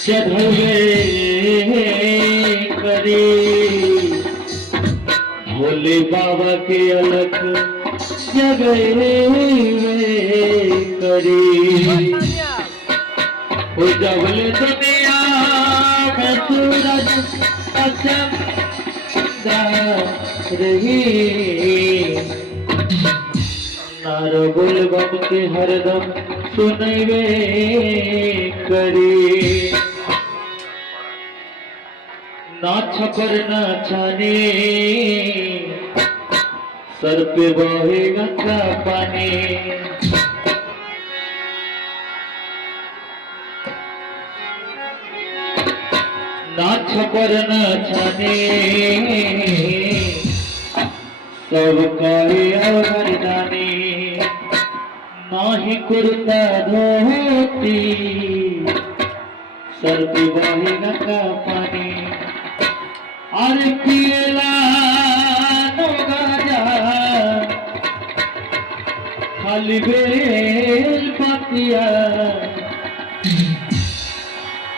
चढ़वे करे भोले बाबा के अलख जगवे करे हो जबले दुनिया में सूरज अचंदा रही नार बोल बम के हरदम सुनवे करे ना छपर ना छाने सर पे बहे गंगा पानी ना छपर ना छाने सब कहे अवरदानी ना ही कुर्ता धोती सर पे बहे गंगा पानी अरे पियला नो गाजा खाली बेल पतिया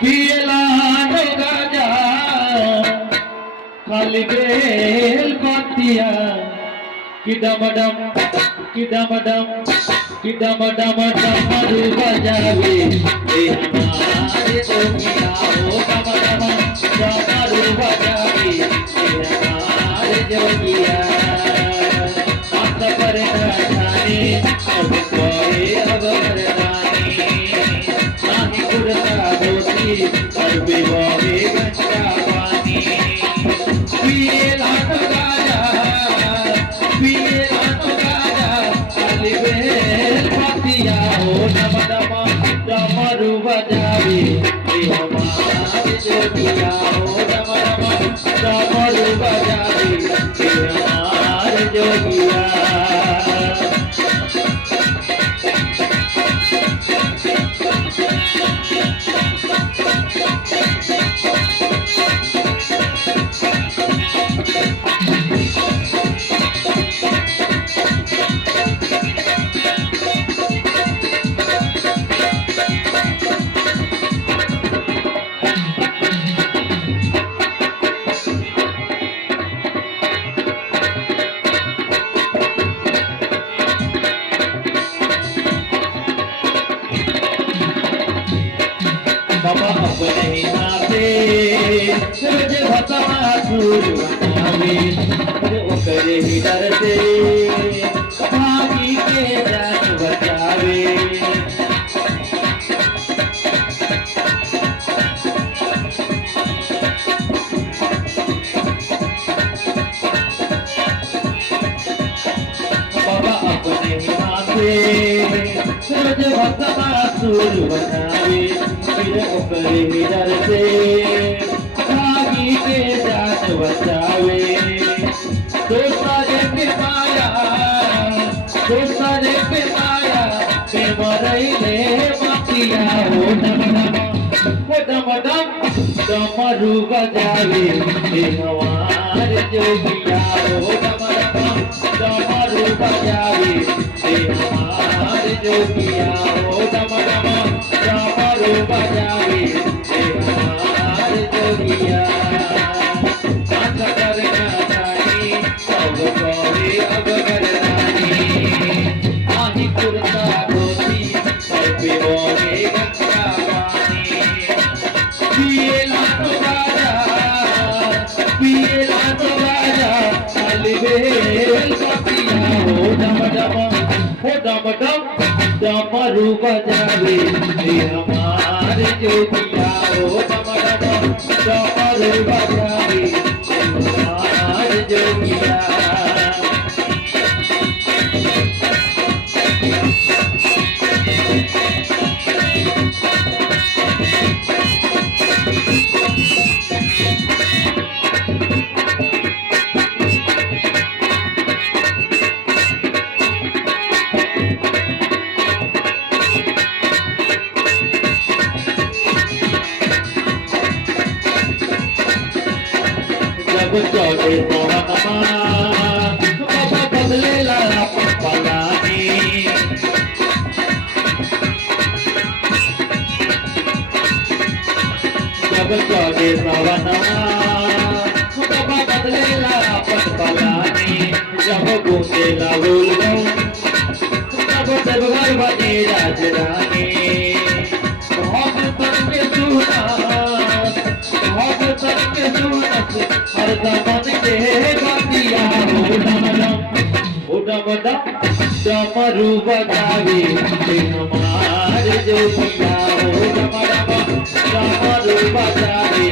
पियला नो गाजा खाली बेल पतिया कि डम डम कि डम डम कि डम डम डमरू बजावे ए हमारे दुनिया ओ डम डम डमरू बजावे ए हमारे जोगिया मत पर जाने अब कोई अवरदानी नाही कुर्ता धोती और बेबोहे गंगा पानी पिए लानो गाजा पिए लानो गाजा खाली बेल पतिया हो नम नम डमरू बजावे ए हमारे जोगिया हो नम नम डमरू बजावे ए हमारे जोगिया बाबा अपने ही नाते रोज भसमासुर बनावे वो करे ही डर से भागी के जान बचावे बाबा अपने ही नाते रोज भसमासुर बनावे करे ही डर से भागी के जान बचावे दोसरे पे माया पे मरैले मतिया हो डम डम डमरू बजावे हे हमारे जोगिया हो डम डमरू बजावे हे हमारे जोगिया हो डम डमरू बजावे हे हमारे जोगिया नाच करना चाहिए सब कोई अवगरदानी आही कुर्ता धोती सर पे बोले गंगा पानी पिए लानो गाजा खाली बेल पतिया हो डम डम डमरू बजावे हे हमारे जोगिया हो डम डमरू बजावे हे हमारे जोगिया जब चौड़े बाबा बदले ला पलानी चौदे सवनमा बाबा बदलेला पट पलानी जब गूंजेला बोलो तब देवघर बने राजरानी बहुत करके सुना हर जमान के बतिया हो डम डमरू बजावे हमार जोगिया हो डमरू बजावे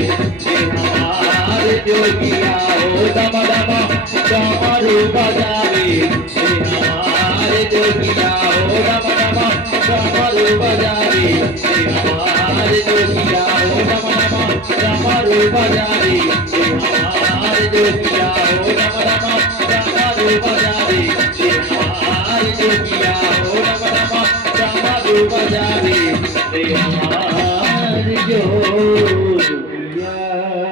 हमार जोगिया हो डमरू बजावे हमार जोगिया हो डमरू बजावे हमार जोगिया हो डमरू बजावे हमार जोगिया हो डमरू बजावे हमार जोगिया हो डमरू बजावे हमार